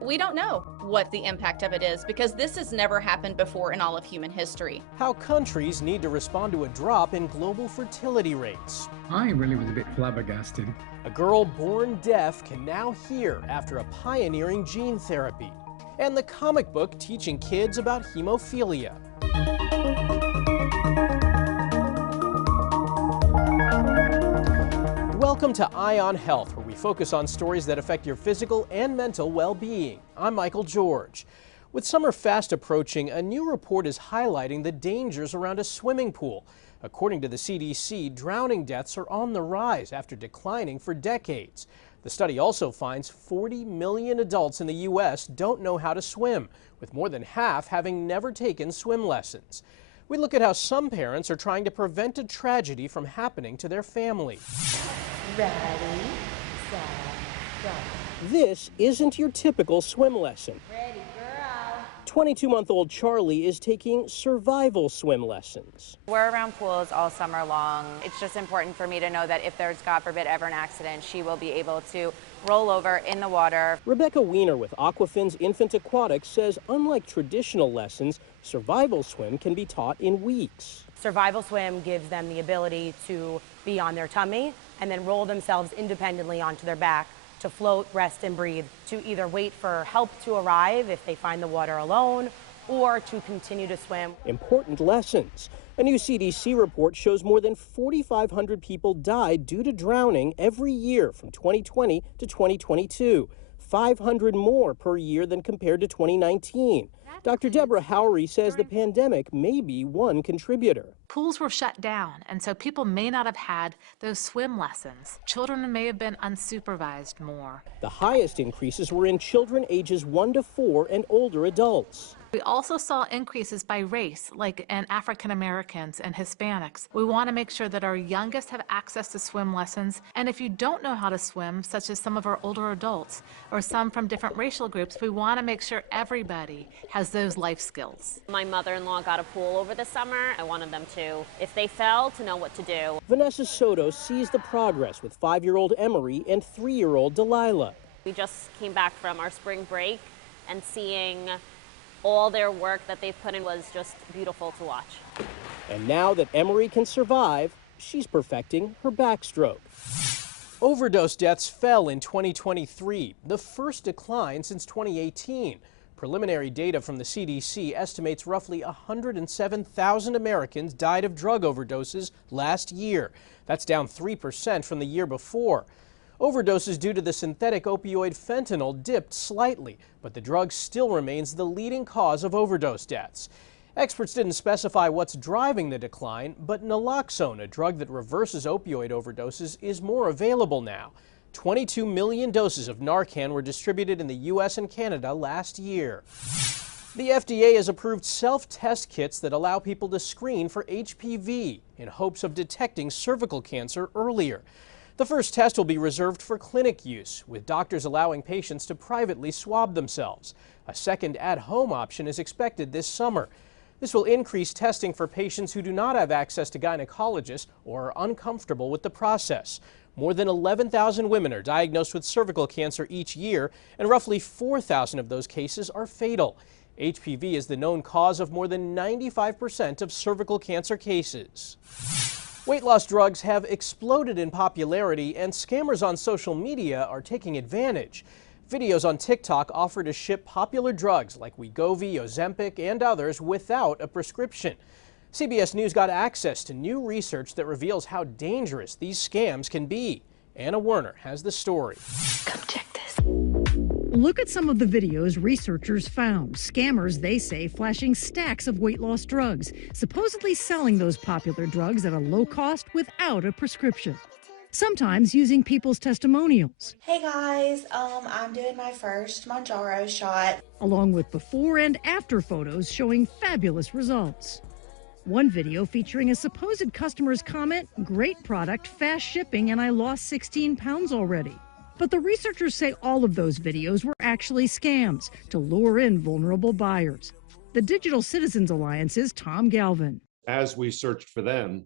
We don't know what the impact of it is because this has never happened before in all of human history. How countries need to respond to a drop in global fertility rates. I really was a bit flabbergasted. A girl born deaf can now hear after a pioneering gene therapy. And the comic book teaching kids about hemophilia. Welcome to Eye on Health, where we focus on stories that affect your physical and mental well-being. I'm Michael George. With summer fast approaching, a new report is highlighting the dangers around a swimming pool. According to the CDC, drowning deaths are on the rise after declining for decades. The study also finds 40 million adults in the U.S. don't know how to swim, with more than half having never taken swim lessons. We look at how some parents are trying to prevent a tragedy from happening to their family. Ready, set, go. This isn't your typical swim lesson. Ready, girl. 22-month-old Charlie is taking survival swim lessons. We're around pools all summer long. It's just important for me to know that if there's, God forbid, ever an accident, she will be able to roll over in the water. Rebecca Weiner with Aquafin's Infant Aquatics says unlike traditional lessons, survival swim can be taught in weeks. Survival swim gives them the ability to be on their tummy and then roll themselves independently onto their back to float, rest, and breathe, to either wait for help to arrive if they find the water alone, or to continue to swim. Important lessons. A new CDC report shows more than 4,500 people died due to drowning every year from 2020 to 2022. 500 more per year than compared to 2019. Dr. Deborah Howry says the pandemic may be one contributor. Pools were shut down, and so people may not have had those swim lessons. Children may have been unsupervised more. The highest increases were in children ages 1 to 4 and older adults. We also saw increases by race, like in African Americans and Hispanics. We want to make sure that our youngest have access to swim lessons. And if you don't know how to swim, such as some of our older adults or some from different racial groups, we want to make sure everybody has those life skills. My mother-in-law got a pool over the summer. I wanted them to, if they fell, to know what to do. Vanessa Soto sees the progress with 5-year-old Emery and 3-year-old Delilah. We just came back from our spring break, and seeing all their work that they've put in was just beautiful to watch. And now that Emery can survive, she's perfecting her backstroke. Overdose deaths fell in 2023, the first decline since 2018. Preliminary data from the CDC estimates roughly 107,000 Americans died of drug overdoses last year. That's down 3% from the year before. Overdoses due to the synthetic opioid fentanyl dipped slightly, but the drug still remains the leading cause of overdose deaths. Experts didn't specify what's driving the decline, but naloxone, a drug that reverses opioid overdoses, is more available now. 22 million doses of Narcan were distributed in the U.S. and Canada last year. The FDA has approved self-test kits that allow people to screen for HPV in hopes of detecting cervical cancer earlier. The first test will be reserved for clinic use, with doctors allowing patients to privately swab themselves. A second at-home option is expected this summer. This will increase testing for patients who do not have access to gynecologists or are uncomfortable with the process. More than 11,000 women are diagnosed with cervical cancer each year, and roughly 4,000 of those cases are fatal. HPV is the known cause of more than 95% of cervical cancer cases. Weight loss drugs have exploded in popularity, and scammers on social media are taking advantage. Videos on TikTok offer to ship popular drugs like Wegovy, Ozempic, and others without a prescription. CBS News got access to new research that reveals how dangerous these scams can be. Anna Werner has the story. Come check this. Look at some of the videos researchers found. Scammers, they say, flashing stacks of weight loss drugs, supposedly selling those popular drugs at a low cost without a prescription. Sometimes using people's testimonials. Hey guys, I'm doing my first Mounjaro shot. Along with before and after photos showing fabulous results. One video featuring a supposed customer's comment, "Great product, fast shipping, and I lost 16 pounds already." But the researchers say all of those videos were actually scams to lure in vulnerable buyers. The Digital Citizens Alliance's Tom Galvin. As we searched for them,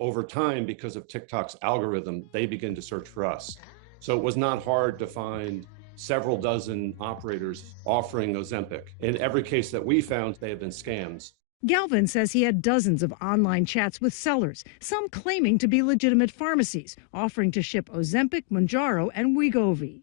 over time, because of TikTok's algorithm, they begin to search for us. So it was not hard to find several dozen operators offering Ozempic. In every case that we found, they have been scams. Galvin says he had dozens of online chats with sellers, some claiming to be legitimate pharmacies, offering to ship Ozempic, Mounjaro, and Wegovy.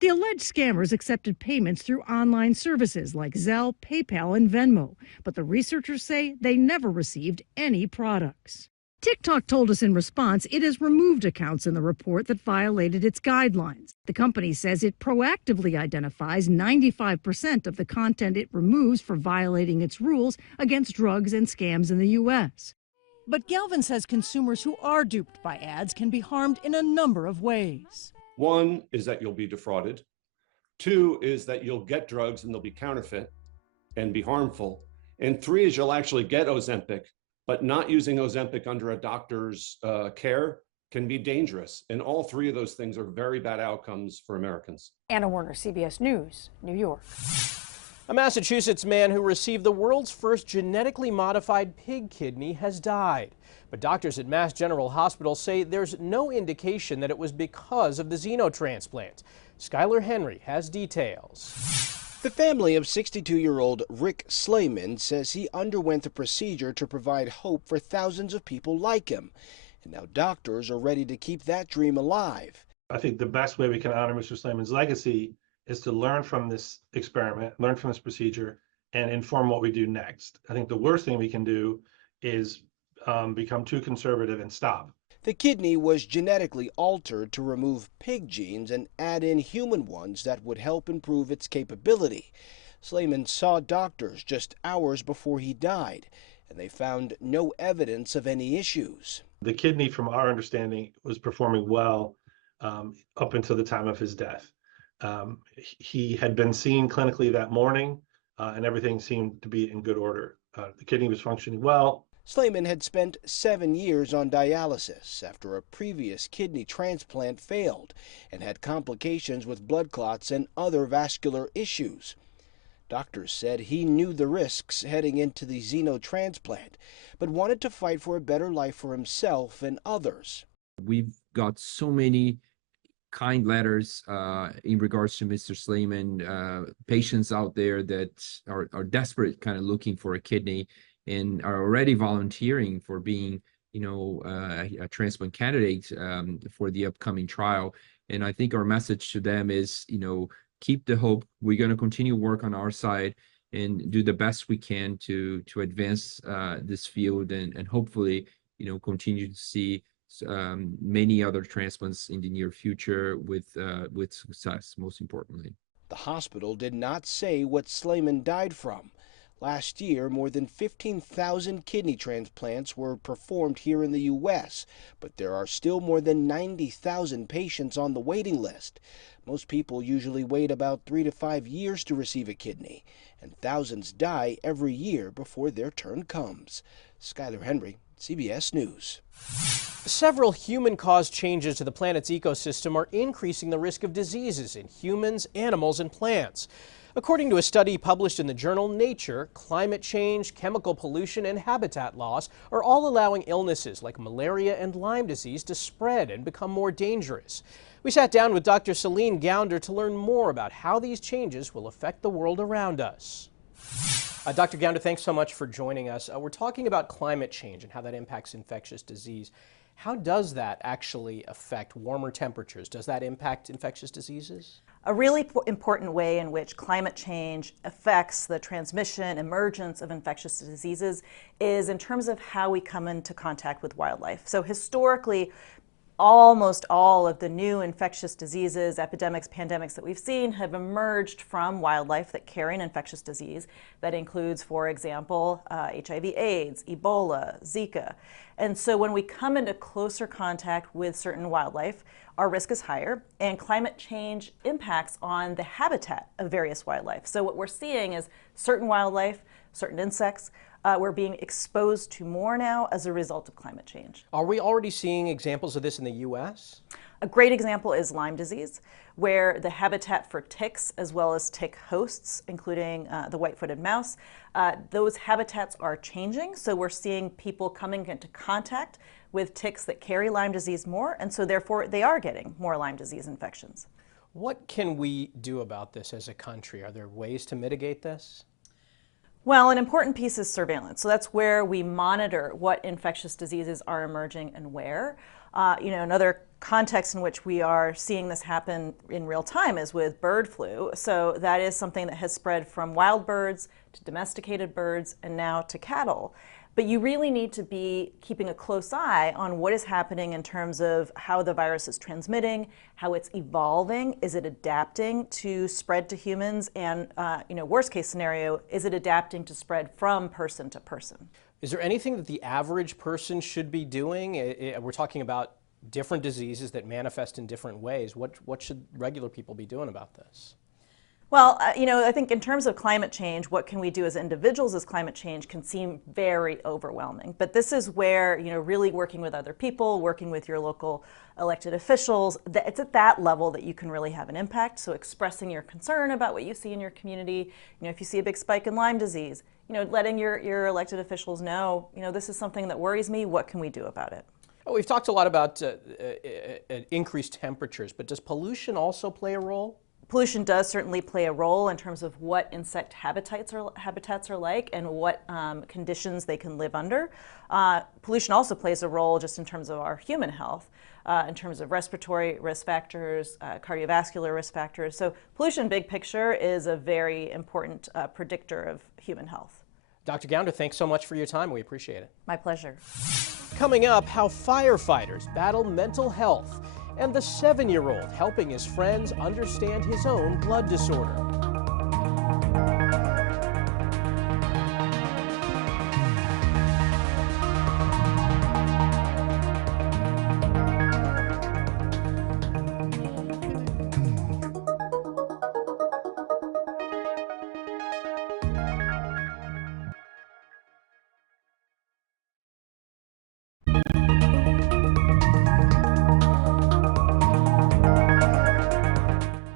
The alleged scammers accepted payments through online services like Zelle, PayPal, and Venmo, but the researchers say they never received any products. TikTok told us in response it has removed accounts in the report that violated its guidelines. The company says it proactively identifies 95% of the content it removes for violating its rules against drugs and scams in the U.S. But Galvin says consumers who are duped by ads can be harmed in a number of ways. One is that you'll be defrauded. Two is that you'll get drugs and they'll be counterfeit and be harmful. And three is you'll actually get Ozempic, but not using Ozempic under a doctor's care can be dangerous. And all three of those things are very bad outcomes for Americans. Anna Werner, CBS News, New York. A Massachusetts man who received the world's first genetically modified pig kidney has died. But doctors at Mass General Hospital say there's no indication that it was because of the xenotransplant. Skylar Henry has details. The family of 62-year-old Rick Slayman says he underwent the procedure to provide hope for thousands of people like him. And now doctors are ready to keep that dream alive. I think the best way we can honor Mr. Slayman's legacy is to learn from this experiment, learn from this procedure, and inform what we do next. I think the worst thing we can do is become too conservative and stop. The kidney was genetically altered to remove pig genes and add in human ones that would help improve its capability. Slayman saw doctors just hours before he died, and they found no evidence of any issues. The kidney, from our understanding, was performing well up until the time of his death. He had been seen clinically that morning, and everything seemed to be in good order. The kidney was functioning well. Slayman had spent 7 years on dialysis after a previous kidney transplant failed and had complications with blood clots and other vascular issues. Doctors said he knew the risks heading into the xenotransplant, but wanted to fight for a better life for himself and others. We've got so many kind letters in regards to Mr. Slayman, patients out there that are desperate, kind of looking for a kidney, and are already volunteering for being, a transplant candidate for the upcoming trial. And I think our message to them is, keep the hope. We're going to continue work on our side and do the best we can to advance this field and hopefully, continue to see many other transplants in the near future with success, most importantly. The hospital did not say what Slayman died from. Last year, more than 15,000 kidney transplants were performed here in the U.S., but there are still more than 90,000 patients on the waiting list. Most people usually wait about 3 to 5 years to receive a kidney, and thousands die every year before their turn comes. Skylar Henry, CBS News. Several human-caused changes to the planet's ecosystem are increasing the risk of diseases in humans, animals, and plants. According to a study published in the journal Nature, climate change, chemical pollution, and habitat loss are all allowing illnesses like malaria and Lyme disease to spread and become more dangerous. We sat down with Dr. Celine Gounder to learn more about how these changes will affect the world around us. Dr. Gounder, thanks so much for joining us. We're talking about climate change and how that impacts infectious disease. How does that actually affect warmer temperatures? Does that impact infectious diseases? A really important way in which climate change affects the transmission, emergence of infectious diseases is in terms of how we come into contact with wildlife. So historically, almost all of the new infectious diseases, epidemics, pandemics that we've seen have emerged from wildlife that carry an infectious disease. That includes, for example, HIV/AIDS, Ebola, Zika. And so when we come into closer contact with certain wildlife, our risk is higher, and climate change impacts on the habitat of various wildlife. So what we're seeing is certain wildlife, certain insects, we're being exposed to more now as a result of climate change. Are we already seeing examples of this in the U.S.? A great example is Lyme disease, where the habitat for ticks as well as tick hosts, including the white-footed mouse, those habitats are changing. So we're seeing people coming into contact with ticks that carry Lyme disease more, and so therefore they are getting more Lyme disease infections. What can we do about this as a country? Are there ways to mitigate this? Well, an important piece is surveillance. So that's where we monitor what infectious diseases are emerging and where. Another context in which we are seeing this happen in real time is with bird flu. So that is something that has spread from wild birds to domesticated birds and now to cattle. But you really need to be keeping a close eye on what is happening in terms of how the virus is transmitting, how it's evolving, is it adapting to spread to humans, and worst case scenario, is it adapting to spread from person to person? Is there anything that the average person should be doing? We're talking about different diseases that manifest in different ways. What should regular people be doing about this? Well, I think in terms of climate change, what can we do as individuals as climate change can seem very overwhelming. But this is where, really working with other people, working with your local elected officials, it's at that level that you can really have an impact. So expressing your concern about what you see in your community, if you see a big spike in Lyme disease, letting your elected officials know, this is something that worries me, what can we do about it? Oh, we've talked a lot about increased temperatures, but does pollution also play a role? Pollution does certainly play a role in terms of what insect habitats are like and what conditions they can live under. Pollution also plays a role just in terms of our human health, in terms of respiratory risk factors, cardiovascular risk factors. So pollution, big picture, is a very important predictor of human health. Dr. Gounder, thanks so much for your time. We appreciate it. My pleasure. Coming up, how firefighters battle mental health, and the 7-year-old helping his friends understand his own blood disorder.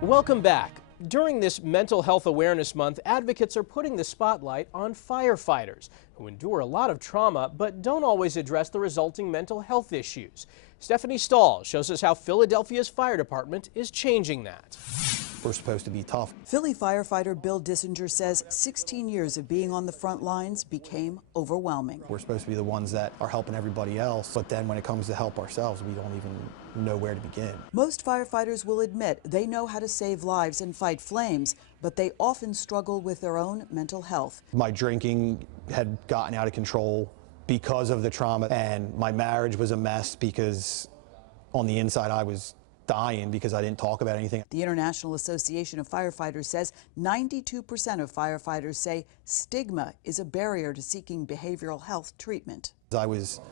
Welcome back. During this Mental Health Awareness Month, advocates are putting the spotlight on firefighters who endure a lot of trauma but don't always address the resulting mental health issues. Stephanie Stahl shows us how Philadelphia's fire department is changing that. We're supposed to be tough. Philly firefighter Bill Dissinger says 16 years of being on the front lines became overwhelming. We're supposed to be the ones that are helping everybody else, but then when it comes to help ourselves, we don't even know where to begin. Most firefighters will admit they know how to save lives and fight flames, but they often struggle with their own mental health. My drinking had gotten out of control because of the trauma, and my marriage was a mess because on the inside I was dying because I didn't talk about anything. The International Association of Firefighters says 92% of firefighters say stigma is a barrier to seeking behavioral health treatment. I was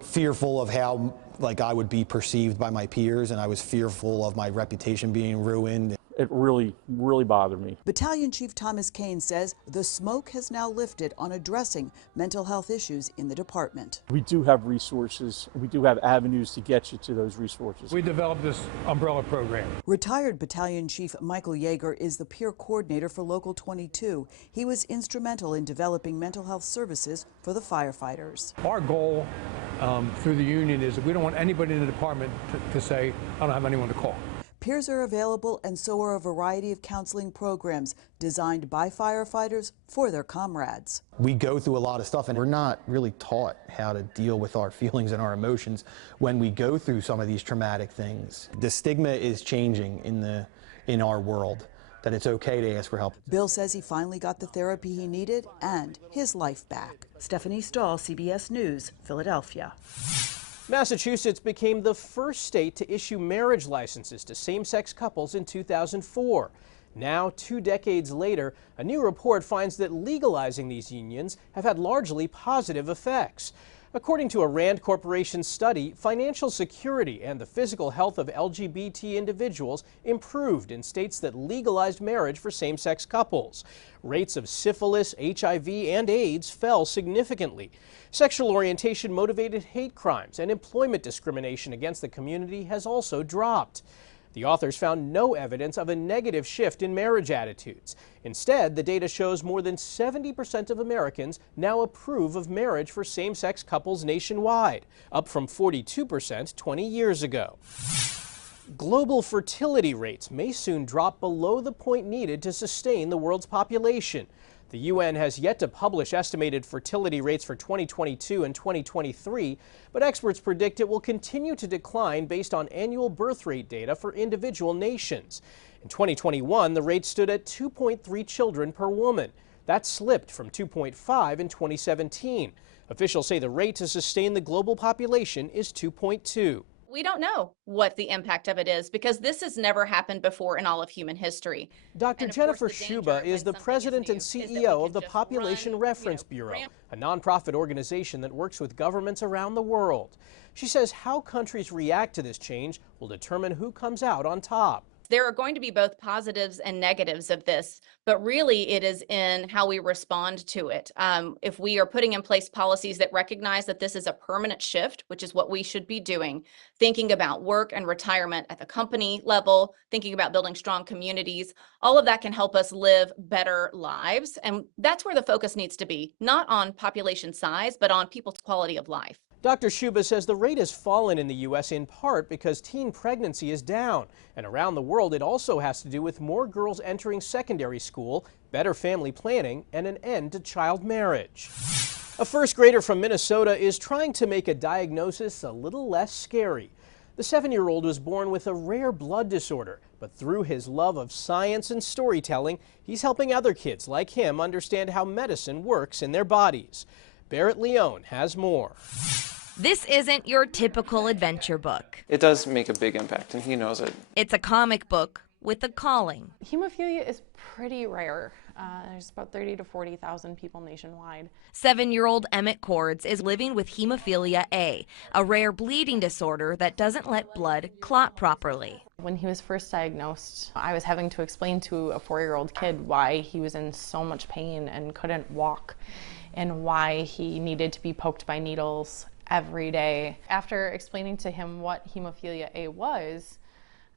fearful of how I would be perceived by my peers, and I was fearful of my reputation being ruined. It really bothered me. Battalion Chief Thomas Kane says the smoke has now lifted on addressing mental health issues in the department. We do have resources, and we do have avenues to get you to those resources. We developed this umbrella program. Retired Battalion Chief Michael Yeager is the peer coordinator for Local 22. He was instrumental in developing mental health services for the firefighters. Our goal through the union is that we don't want anybody in the department to say, I don't have anyone to call. Peers are available, and so are a variety of counseling programs designed by firefighters for their comrades. We go through a lot of stuff, and we're not really taught how to deal with our feelings and our emotions when we go through some of these traumatic things. The stigma is changing in our world, that it's okay to ask for help. Bill says he finally got the therapy he needed and his life back. Stephanie Stahl, CBS News, Philadelphia. Massachusetts became the first state to issue marriage licenses to same-sex couples in 2004. Now, 2 decades later, a new report finds that legalizing these unions have had largely positive effects. According to a Rand Corporation study, financial security and the physical health of LGBT individuals improved in states that legalized marriage for same-sex couples. Rates of syphilis, HIV, and AIDS fell significantly. Sexual orientation-motivated hate crimes and employment discrimination against the community has also dropped. The authors found no evidence of a negative shift in marriage attitudes. Instead, the data shows more than 70% of Americans now approve of marriage for same-sex couples nationwide, up from 42% 20 years ago. Global fertility rates may soon drop below the point needed to sustain the world's population. The UN has yet to publish estimated fertility rates for 2022 and 2023, but experts predict it will continue to decline based on annual birth rate data for individual nations. In 2021, the rate stood at 2.3 children per woman. That slipped from 2.5 in 2017. Officials say the rate to sustain the global population is 2.2. We don't know what the impact of it is because this has never happened before in all of human history. Dr. Jennifer Schuba is the president and CEO of the Population Reference Bureau, a nonprofit organization that works with governments around the world. She says how countries react to this change will determine who comes out on top. There are going to be both positives and negatives of this, but really it is in how we respond to it. If we are putting in place policies that recognize that this is a permanent shift, which is what we should be doing, thinking about work and retirement at the company level, thinking about building strong communities, all of that can help us live better lives. And that's where the focus needs to be, not on population size, but on people's quality of life. Dr. Schuba says the rate has fallen in the U.S. in part because teen pregnancy is down. And around the world, it also has to do with more girls entering secondary school, better family planning, and an end to child marriage. A first grader from Minnesota is trying to make a diagnosis a little less scary. The 7-year-old was born with a rare blood disorder, but through his love of science and storytelling, he's helping other kids like him understand how medicine works in their bodies. Barrett Leone has more. This isn't your typical adventure book. It does make a big impact, and he knows it. It's a comic book with a calling. Hemophilia is pretty rare. There's about 30 to 40,000 people nationwide. 7-year-old Emmett Cords is living with hemophilia A, a rare bleeding disorder that doesn't let blood clot properly. When he was first diagnosed, I was having to explain to a 4-year-old kid why he was in so much pain and couldn't walk, and why he needed to be poked by needles every day. After explaining to him what hemophilia A was,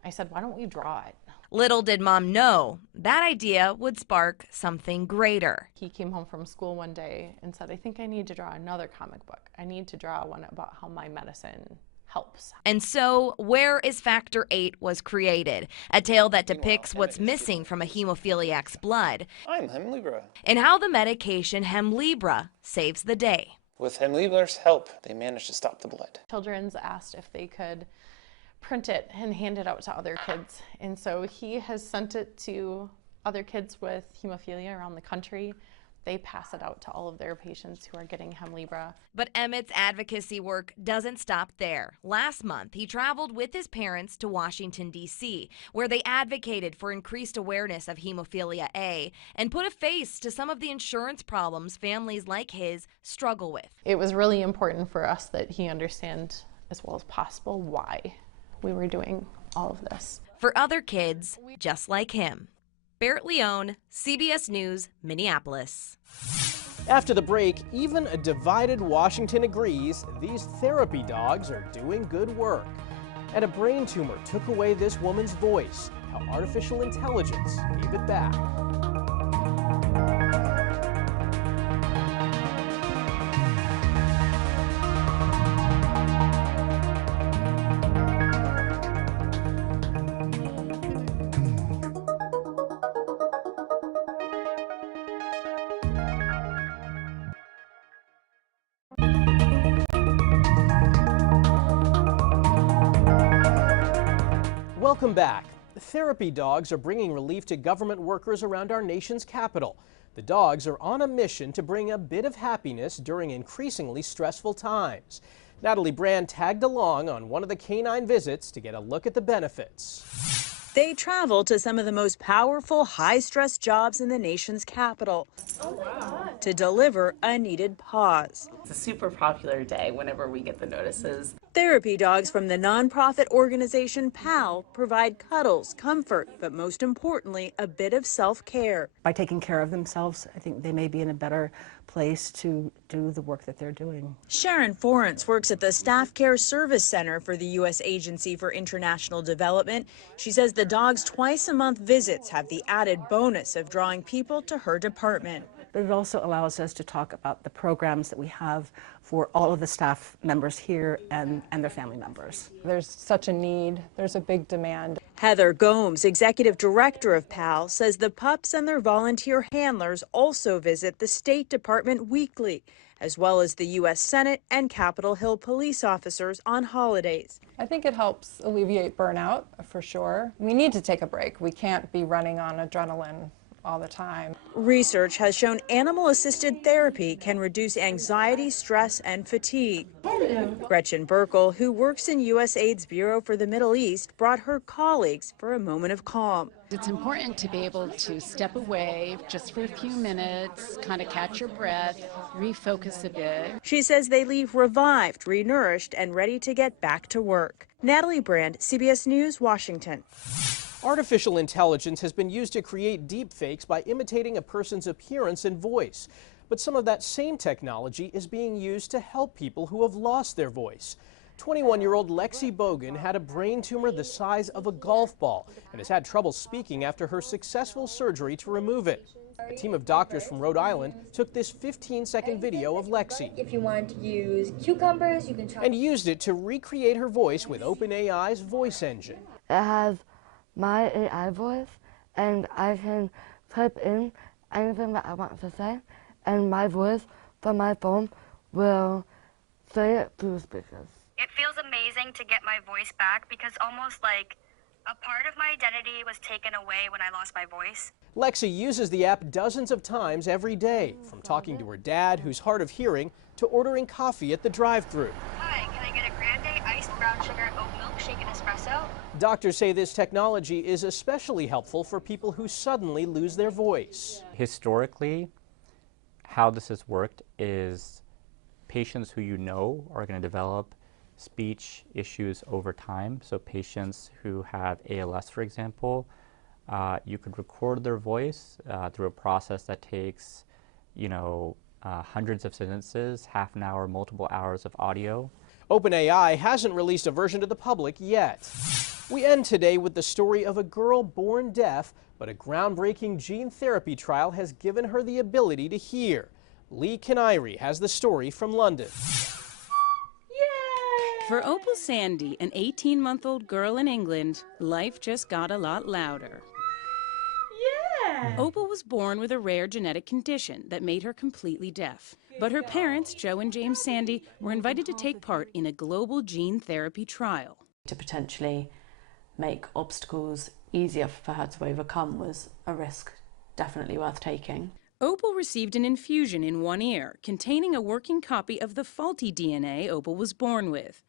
I said, why don't we draw it? Little did Mom know that idea would spark something greater. He came home from school one day and said, I think I need to draw another comic book. I need to draw one about how my medicine helps. And so, Where is Factor 8 was created, a tale that depicts what's missing from a hemophiliac's blood. I'm Hemlibra. And how the medication Hemlibra saves the day. With Hemlibra's help, they managed to stop the blood. Children's asked if they could print it and hand it out to other kids. And so he has sent it to other kids with hemophilia around the country. They pass it out to all of their patients who are getting Hemlibra. But Emmett's advocacy work doesn't stop there. Last month, he traveled with his parents to Washington, D.C., where they advocated for increased awareness of hemophilia A and put a face to some of the insurance problems families like his struggle with. It was really important for us that he understand as well as possible why we were doing all of this. For other kids just like him. Barrett Leone, CBS News, Minneapolis. After the break, even a divided Washington agrees these therapy dogs are doing good work. And a brain tumor took away this woman's voice, how artificial intelligence gave it back. Welcome back. Therapy dogs are bringing relief to government workers around our nation's capital. The dogs are on a mission to bring a bit of happiness during increasingly stressful times. Natalie Brand tagged along on one of the canine visits to get a look at the benefits. They travel to some of the most powerful, high-stress jobs in the nation's capital to deliver a needed pause. It's a super popular day whenever we get the notices. Therapy dogs from the nonprofit organization PAL provide cuddles, comfort, but most importantly, a bit of self-care. By taking care of themselves, I think they may be in a better place to do the work that they're doing. Sharon Forrence works at the Staff Care Service Center for the U.S. Agency for International Development. She says the dog's twice-a-month visits have the added bonus of drawing people to her department. But it also allows us to talk about the programs that we have for all of the staff members here and their family members. There's such a need. There's a big demand. Heather Gomes, executive director of PAL, says the pups and their volunteer handlers also visit the State Department weekly, as well as the U.S. Senate and Capitol Hill police officers on holidays. I think it helps alleviate burnout, for sure. We need to take a break. We can't be running on adrenaline all the time. Research has shown animal-assisted therapy can reduce anxiety, stress, and fatigue. Gretchen Burkle, who works in USAID's Bureau for the Middle East, brought her colleagues for a moment of calm. It's important to be able to step away just for a few minutes, kind of catch your breath, refocus a bit. She says they leave revived, renourished, and ready to get back to work. Natalie Brand, CBS News, Washington. Artificial intelligence has been used to create deepfakes by imitating a person's appearance and voice. But some of that same technology is being used to help people who have lost their voice. 21-year-old Lexi Bogan had a brain tumor the size of a golf ball and has had trouble speaking after her successful surgery to remove it. A team of doctors from Rhode Island took this 15-second video of Lexi. If you want to use cucumbers, you can try. And used it to recreate her voice with OpenAI's voice engine. It has my AI voice, and I can type in anything that I want to say, and my voice from my phone will say it through speakers. It feels amazing to get my voice back because almost like a part of my identity was taken away when I lost my voice. Lexi uses the app dozens of times every day, from talking to her dad, who's hard of hearing, to ordering coffee at the drive-thru. Hi, can I get a grande iced brown sugar oat milk shaken espresso? Doctors say this technology is especially helpful for people who suddenly lose their voice. Historically, how this has worked is patients who you know are going to develop speech issues over time. So patients who have ALS, for example, you could record their voice through a process that takes, hundreds of sentences, half an hour, multiple hours of audio. OpenAI hasn't released a version to the public yet. We end today with the story of a girl born deaf, but a groundbreaking gene therapy trial has given her the ability to hear. Lee Canary has the story from London. For Opal Sandy, an 18-month-old girl in England, life just got a lot louder. Opal was born with a rare genetic condition that made her completely deaf. But her parents, Joe and James Sandy, were invited to take part in a global gene therapy trial. To potentially make obstacles easier for her to overcome was a risk definitely worth taking. Opal received an infusion in one ear containing a working copy of the faulty DNA Opal was born with.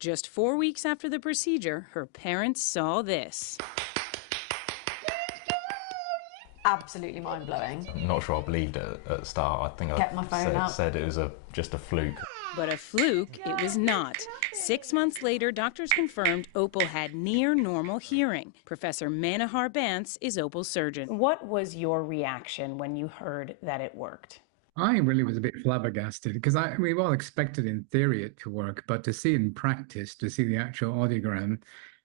Just 4 weeks after the procedure, her parents saw this. Absolutely mind-blowing. I'm not sure I believed it at the start. I think I said it was just a fluke. But a fluke it was not. 6 months later, doctors confirmed Opal had near normal hearing. Professor Manohar Bance is Opal's surgeon. What was your reaction when you heard that it worked? I really was a bit flabbergasted because we all expected in theory it to work, but to see it in practice, to see the actual audiogram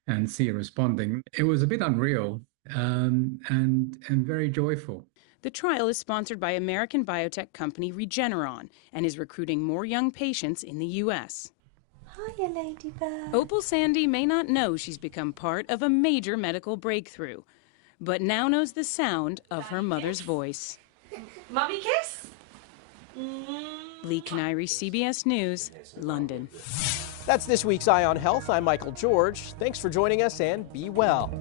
and see it responding, it was a bit unreal and very joyful. The trial is sponsored by American biotech company Regeneron and is recruiting more young patients in the U.S. Hiya, Ladybird. Opal Sandy may not know she's become part of a major medical breakthrough, but now knows the sound of her mother's voice. Mommy kiss? Lee Canary, CBS News, London. That's this week's Eye on Health. I'm Michael George. Thanks for joining us and be well.